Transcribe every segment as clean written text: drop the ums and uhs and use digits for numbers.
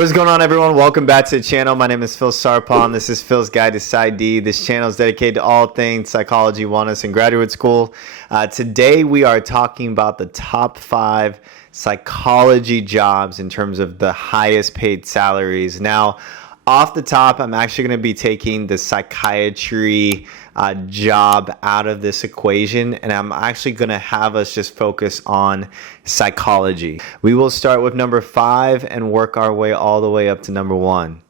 What is going on, everyone? Welcome back to the channel. My name is Phil Sarpon. This is Phil's Guide to PsyD. This channel is dedicated to all things psychology, wellness, and graduate school. Today, we are talking about the top 5 psychology jobs in terms of the highest paid salaries. Now, off the top, I'm actually going to be taking the psychiatry job out of this equation, and I'm actually going to have us just focus on psychology. We will start with number 5 and work our way all the way up to number 1.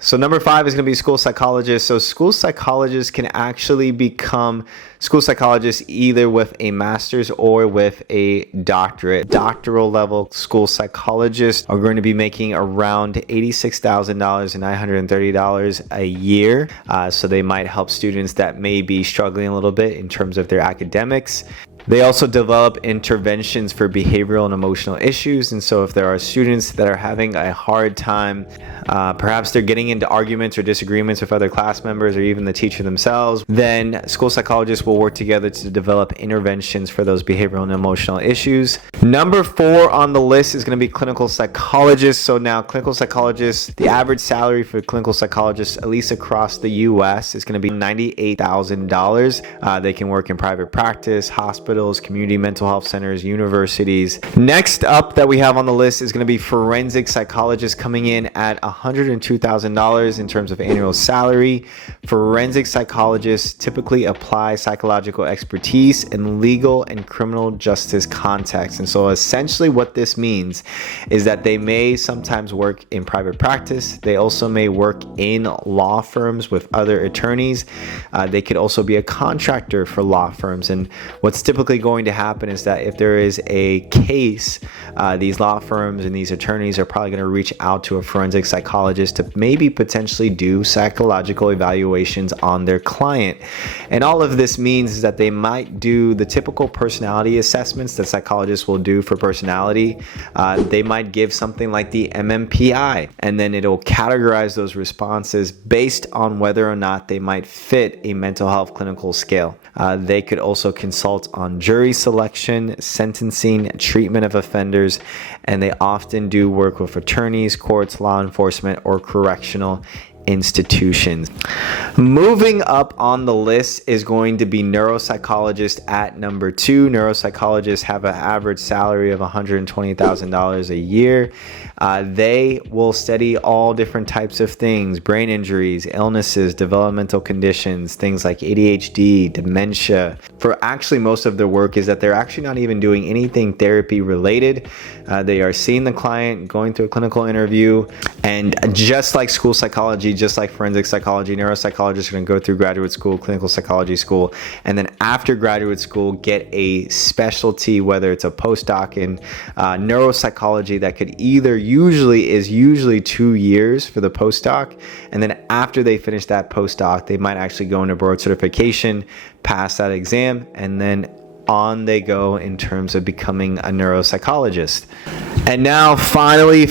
So number 5 is going to be school psychologist. So school psychologists can actually become school psychologists either with a master's or with a doctorate. Doctoral level school psychologists are going to be making around $86,000 and $930 a year. So they might help students that may be struggling a little bit in terms of their academics. They also develop interventions for behavioral and emotional issues. And so if there are students that are having a hard time, perhaps they're getting into arguments or disagreements with other class members or even the teacher themselves, then school psychologists will work together to develop interventions for those behavioral and emotional issues. Number 4 on the list is going to be clinical psychologists. So now clinical psychologists, the average salary for clinical psychologists, at least across the US, is going to be $98,000. They can work in private practice, hospitals, community mental health centers, universities. Next up that we have on the list is going to be forensic psychologists, coming in at $102,000 in terms of annual salary. Forensic psychologists typically apply psychological expertise in legal and criminal justice contexts. And so essentially what this means is that they may sometimes work in private practice. They also may work in law firms with other attorneys. They could also be a contractor for law firms. And what's typically going to happen is that if there is a case, these law firms and these attorneys are probably going to reach out to a forensic psychologist to maybe potentially do psychological evaluations on their client. And all of this means is that they might do the typical personality assessments that psychologists will do for personality. They might give something like the MMPI, and then it'll categorize those responses based on whether or not they might fit a mental health clinical scale. They could also consult on jury selection, sentencing, treatment of offenders, and they often do work with attorneys, courts, law enforcement, or correctional institutions. Moving up on the list is going to be neuropsychologists at number 2. Neuropsychologists have an average salary of $120,000 a year. They will study all different types of things: brain injuries, illnesses, developmental conditions, things like ADHD, dementia. For actually most of their work is that they're actually not even doing anything therapy related. They are seeing the client, going through a clinical interview, and just like school psychology, just like forensic psychology, neuropsychologists are going to go through graduate school, clinical psychology school, and then after graduate school get a specialty, whether it's a postdoc in neuropsychology that could usually 2 years for the postdoc, and then after they finish that postdoc, they might actually go into board certification, pass that exam, and then on they go in terms of becoming a neuropsychologist. And now finally,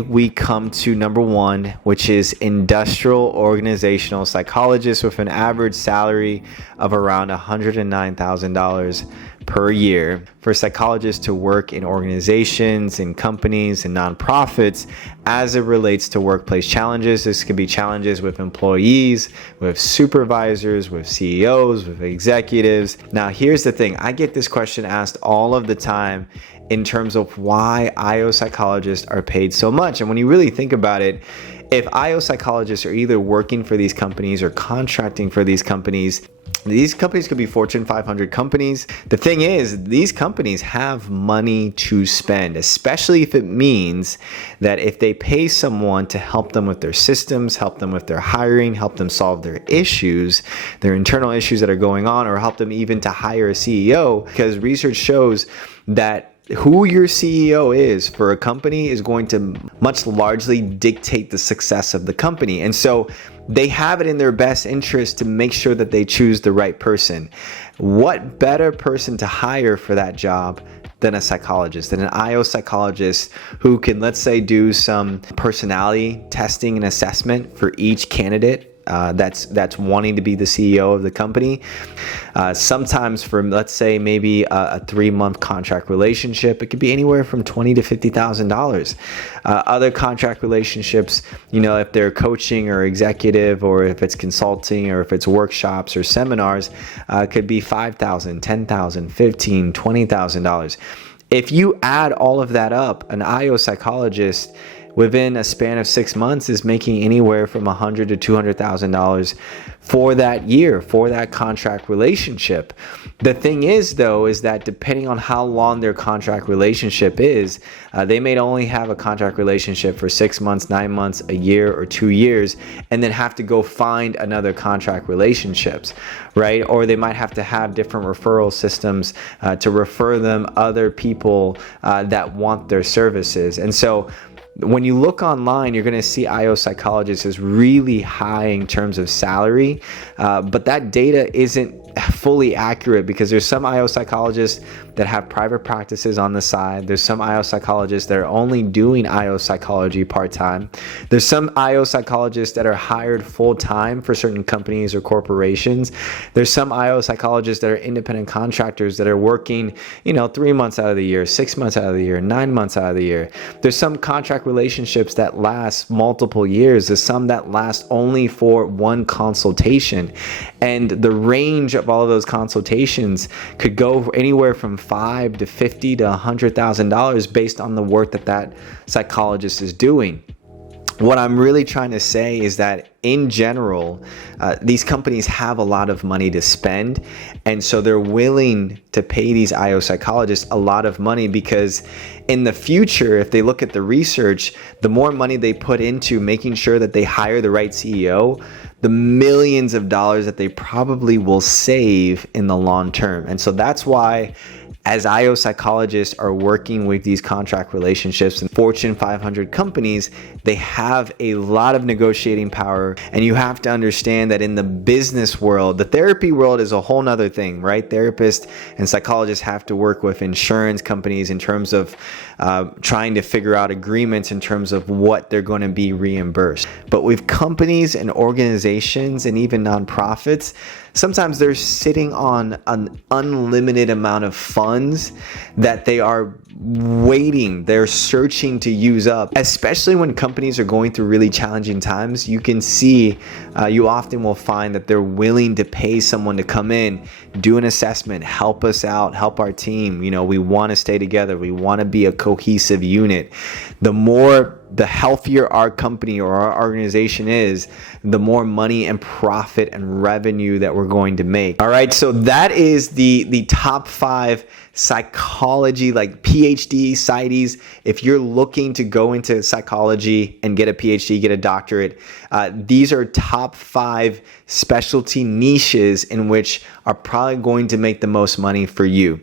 we come to number 1, which is industrial organizational psychologist, with an average salary of around $109,000 per year. For psychologists to work in organizations and companies and nonprofits as it relates to workplace challenges. This could be challenges with employees, with supervisors, with CEOs, with executives. Now, here's the thing. I get this question asked all of the time in terms of why IO psychologists are paid so much. And when you really think about it, if IO psychologists are either working for these companies or contracting for these companies could be Fortune 500 companies. The thing is, these companies have money to spend, especially if it means that if they pay someone to help them with their systems, help them with their hiring, help them solve their issues, their internal issues that are going on, or help them even to hire a CEO, because research shows that who your CEO is for a company is going to much largely dictate the success of the company. And so they have it in their best interest to make sure that they choose the right person. What better person to hire for that job than a psychologist, than an IO psychologist who can, let's say, do some personality testing and assessment for each candidate that's wanting to be the CEO of the company. Sometimes for, let's say, maybe a 3-month contract relationship, it could be anywhere from $20,000 to $50,000. Other contract relationships, if they're coaching or executive, or if it's consulting, or if it's workshops or seminars, could be $5,000, $10,000, $15,000, $20,000. If you add all of that up, an IO psychologist within a span of 6 months is making anywhere from $100,000 to $200,000 for that year, for that contract relationship. The thing is, though, is that depending on how long their contract relationship is, they may only have a contract relationship for 6 months, 9 months, a year, or 2 years, and then have to go find another contract relationships, right? Or they might have to have different referral systems to refer them other people that want their services. And so when you look online, you're going to see IO psychologists is really high in terms of salary, but that data isn't fully accurate, because there's some IO psychologists that have private practices on the side. There's some IO psychologists that are only doing IO psychology part-time. There's some IO psychologists that are hired full-time for certain companies or corporations. There's some IO psychologists that are independent contractors that are working, 3 months out of the year, 6 months out of the year, 9 months out of the year. There's some contract relationships that last multiple years. There's some that last only for one consultation. And the range of all of those consultations could go anywhere from $5,000 to $50,000 to $100,000 based on the work that psychologist is doing. What I'm really trying to say is that in general, these companies have a lot of money to spend, and so they're willing to pay these IO psychologists a lot of money, because in the future, if they look at the research, the more money they put into making sure that they hire the right CEO, the millions of dollars that they probably will save in the long term. And so that's why, as IO psychologists are working with these contract relationships and Fortune 500 companies, they have a lot of negotiating power. And you have to understand that in the business world, the therapy world is a whole nother thing, right? Therapists and psychologists have to work with insurance companies in terms of trying to figure out agreements in terms of what they're going to be reimbursed. But with companies and organizations and even nonprofits, sometimes they're sitting on an unlimited amount of funds that they are waiting, they're searching to use up. Especially when companies are going through really challenging times, you can see, you often will find that they're willing to pay someone to come in, do an assessment, help us out, help our team. We want to stay together. We want to be a cohesive unit. The healthier our company or our organization is, the more money and profit and revenue that we're going to make. All right, so that is the top 5 psychology, like PhD, PsyDs. If you're looking to go into psychology and get a PhD, get a doctorate, these are top 5 specialty niches in which are probably going to make the most money for you.